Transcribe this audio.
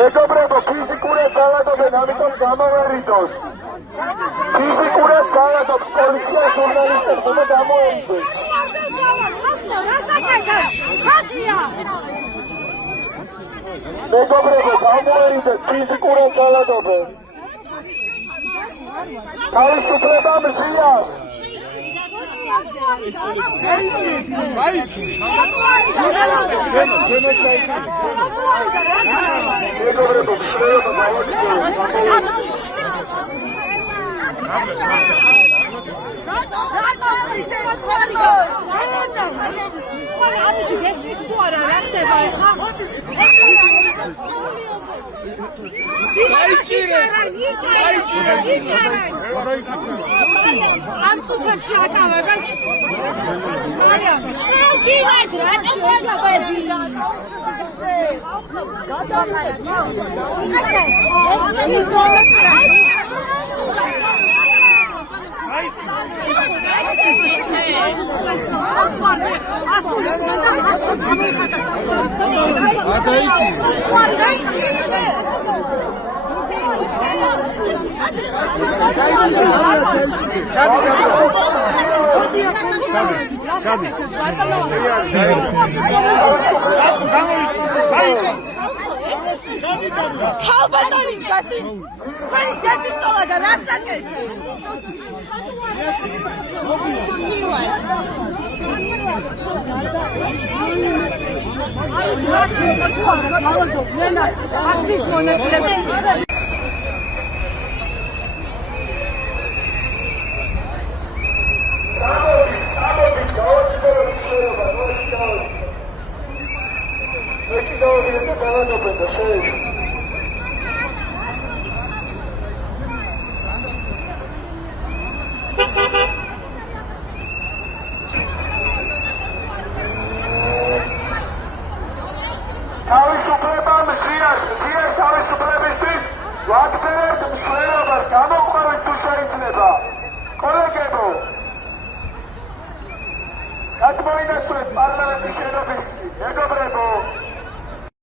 მეგობრებო, ფიზიკურად გავადობენ, ამიტომ გამოვერიდოთ. ფიზიკურად გავადობ პოლიცია ჟურნალისტებს, უნდა გამოერიდოთ. მეგობრებო, გამოერიდოთ, ფიზიკურად გავადობენ. თავისუფლება მზიას. მეგობრებო, შეიძლება ამ წუთებში აკავებენ. შევდივართ, რატო გაგხვედი? Kalbatani gasin. Ben getiş doladan aslan geçti. Ay,